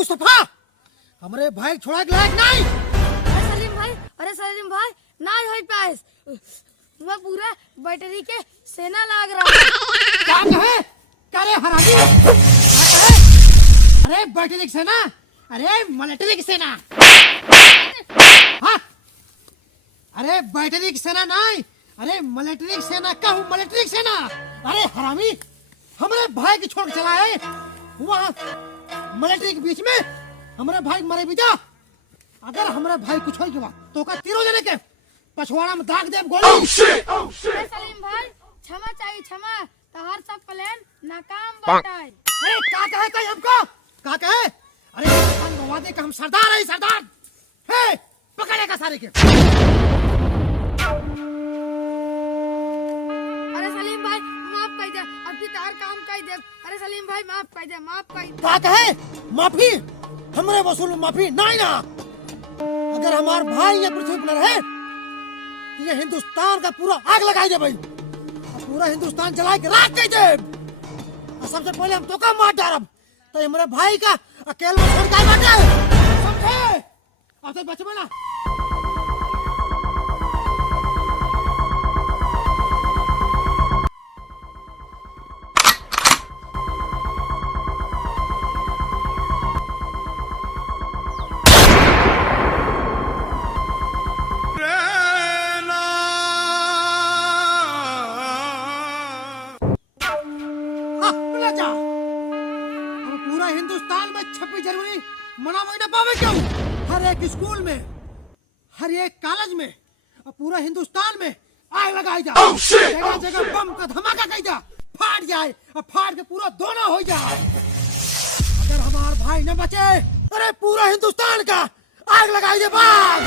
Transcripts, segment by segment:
मुस्तफा हमरे भाई छोड़ा के लायक नहीं। अरे सलीम भाई नहीं हो पास मैं पूरा बैटरी के सेना लाग रहा है। क्या कहे करे हरामी अरे बैटरी की सेना अरे मिलिट्री की सेना हाँ अरे बैटरी की सेना नहीं अरे मिलिट्री की सेना कहूँ मिलिट्री की सेना। अरे हरामी हमारे भाई की छोड़ के चला है वहाँ मिलिट्री के बीच में हमारे भाई मरे भी जा। अगर हमारे भाई कुछ हो गया तो का तीनों जने के पछवाड़ा में दाग दे गोली। सलीम भाई क्षमा चाहिए क्षमा तहार सब प्लान नाकाम बटाई। अरे क्या कहे कहीं हमको क्या कहे अरे वादे का हम सरदार है सरदार है पकड़ेगा सारे के। अरे सलीम भाई माफ कर दे अब की तार काम कर दे। अरे सलीम भाई माफ कर दे माफ कर दे। क्या कहे माफी हमारे वसूल माफी नहीं ना। अगर हमार भाई ये पृथ्वी पर रहे ये हिंदुस्तान का पूरा आग लगाई दे भाई पूरा हिंदुस्तान जला के राख कर दे। और सबसे पहले हम तो का मार डालब तो हमारे भाई का अकेला छोड़ के बाटे समझे। अब तो बच में ना हिंदुस्तान में 26 जनवरी मनावे ना पावे क्यों। हर एक स्कूल में हर एक कॉलेज में और पूरा हिंदुस्तान में आग लगाई जा जगह जगह बम का धमाका कर जा फाड़ जाए और फाड़ के पूरा दोना हो जाए। अगर हमार भाई न बचे अरे पूरा हिंदुस्तान का आग लगाई दे बाग।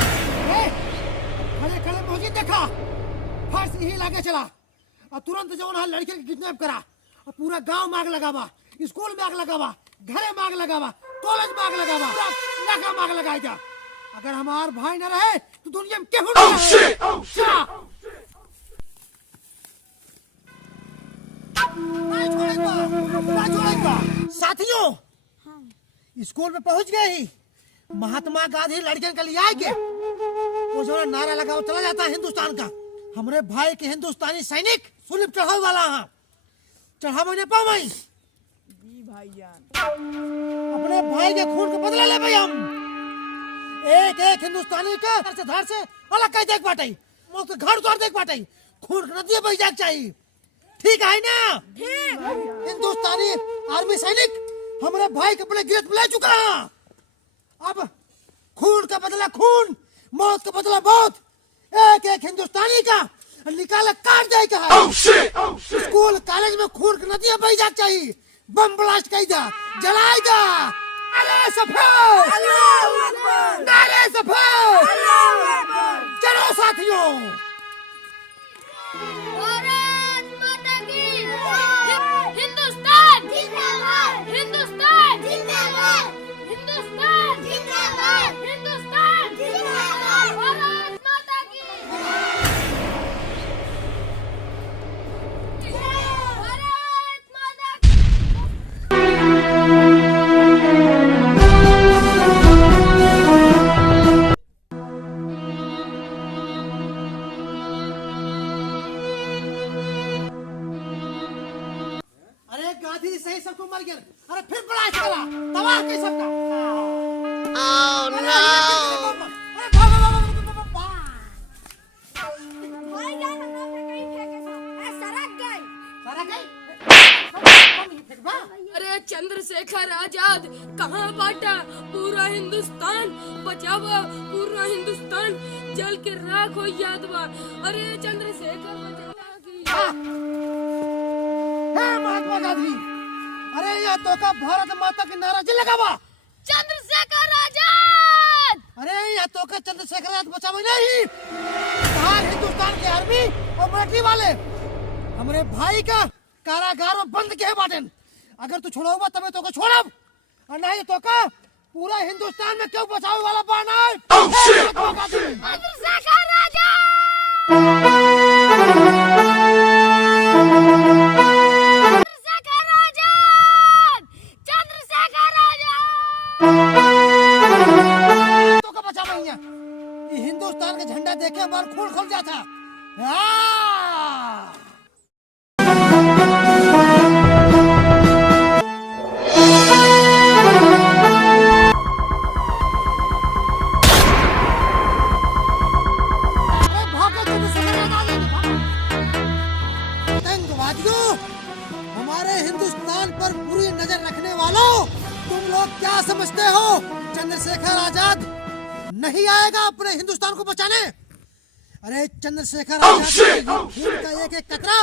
खड़े खड़े मौजी देखा फांसी ही लागे चला और तुरंत जो है लड़के को किडनैप करा और पूरा गांव में आग लगावा स्कूल में आग लगावा घरे में आग लगावा कॉलेज में आग लगावा लगा में आग लगाई जा। अगर हमार भाई न रहे तो दुनिया में केहू नहीं छोड़ेगा। साथियों स्कूल में पहुंच गए ही महात्मा गांधी लड़कियों के लिए आए के वो जो नारा लगा वो चला जाता है हिंदुस्तान का। हमारे भाई के हिंदुस्तानी सैनिक सुलिप चढ़ावे वाला है चढ़ावे ने पावे अपने भाई के खून का बदला ले भाई हम एक एक हिंदुस्तानी का धार से अलग कहीं देख पाटे उसके घर द्वार देख पाटे खून का नदी बह जाग चाहिए। ठीक है ना हिंदुस्तानी आर्मी सैनिक हमारे भाई के अपने गिरफ्त में ले चुका है। अब खून का बदला खून मौत का बदला मौत एक एक हिंदुस्तानी का निकाला काट जाए का स्कूल कॉलेज में खून की नदियां बह जाग चाहिए बम ब्लास्ट कर दा जलाए दा। अरे सफल नारे सफल चलो साथियों भारत माता की हिंदुस्तान जिंदाबाद हिंदुस्तान जिंदाबाद हिंदुस्तान जिंदाबाद हिंदुस्तान जिंदाबाद भारत माता की गांधी सही सबको मर गया। अरे फिर ब्लास्ट करा तबाह कर सबका। भाई जान हम लोग कहीं फेंके ए सरक गई अरे चंद्रशेखर आजाद कहाँ बाटा पूरा हिंदुस्तान बचावा पूरा हिंदुस्तान जल के राख हो याद बा। अरे चंद्रशेखर बचावा की महात्मा गांधी अरे यहाँ तो का भारत माता की नारा जी लगावा चंद्रशेखर आजाद। अरे यहाँ तो का चंद्रशेखर आजाद बचावे नहीं हिंदुस्तान के आर्मी और मिलिट्री वाले हमारे भाई का कारागार में बंद के बाटन। अगर तू छोड़ाऊंगा तबे तो को छोड़ब और नहीं तो का पूरा हिंदुस्तान में क्यों बचावे वाला बाना है चंद्रशेखर आजाद। चंद्रशेखर आजाद हिंदुस्तान का झंडा देखे हमारा खून खौल जाता। आ! अरे भागो चंद्रशेखर आजाद, आतंकवादियों, हमारे हिंदुस्तान पर बुरी नजर रखने वालों, तुम लोग क्या समझते हो चंद्रशेखर आजाद नहीं आएगा अपने हिंदुस्तान को बचाने? अरे चंद्रशेखर आजाद के खून का एक एक कतरा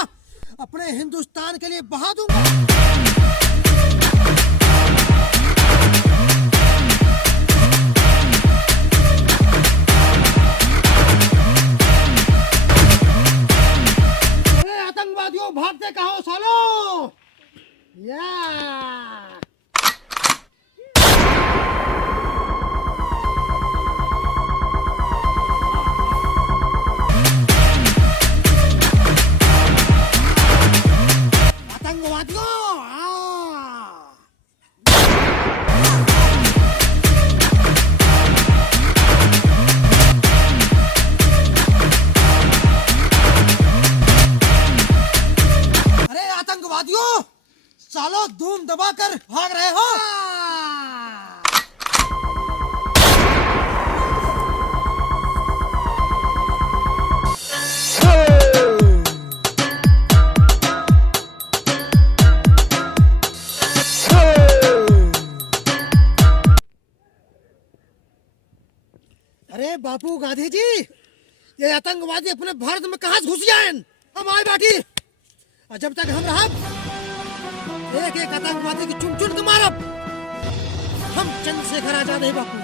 अपने हिंदुस्तान के लिए बहा दूंगा। अरे आतंकवादियों, भागते कहाँ हो सालो? या आतंकवादियों, अरे आतंकवादियों, सालो धूम दबाकर भाग रहे हो। अरे बापू गांधी जी, ये आतंकवादी अपने भारत में कहाँ से घुस जाए? हम आए बाटी, और जब तक हम रहब एक एक आतंकवादी की चुन चुन के मारब। हम चंद्रशेखर आजाद है बापू।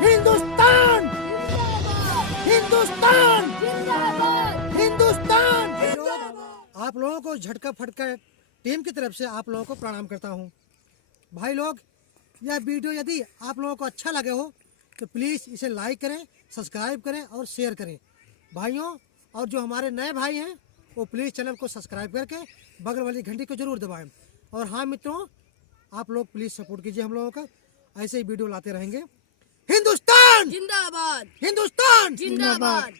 हिंदुस्तान हिंदुस्तान हिंदुस्तान। आप लोगों को झटका फटका टीम की तरफ से आप लोगों को प्रणाम करता हूँ। भाई लोग, यह वीडियो यदि आप लोगों को अच्छा लगे हो तो प्लीज़ इसे लाइक करें, सब्सक्राइब करें और शेयर करें। भाइयों, और जो हमारे नए भाई हैं वो प्लीज़ चैनल को सब्सक्राइब करके बगल वाली घंटी को जरूर दबाएं। और हाँ मित्रों, आप लोग प्लीज़ सपोर्ट कीजिए हम लोगों का, ऐसे ही वीडियो लाते रहेंगे। हिंदुस्तान जिंदाबाद, हिंदुस्तान जिंदाबाद।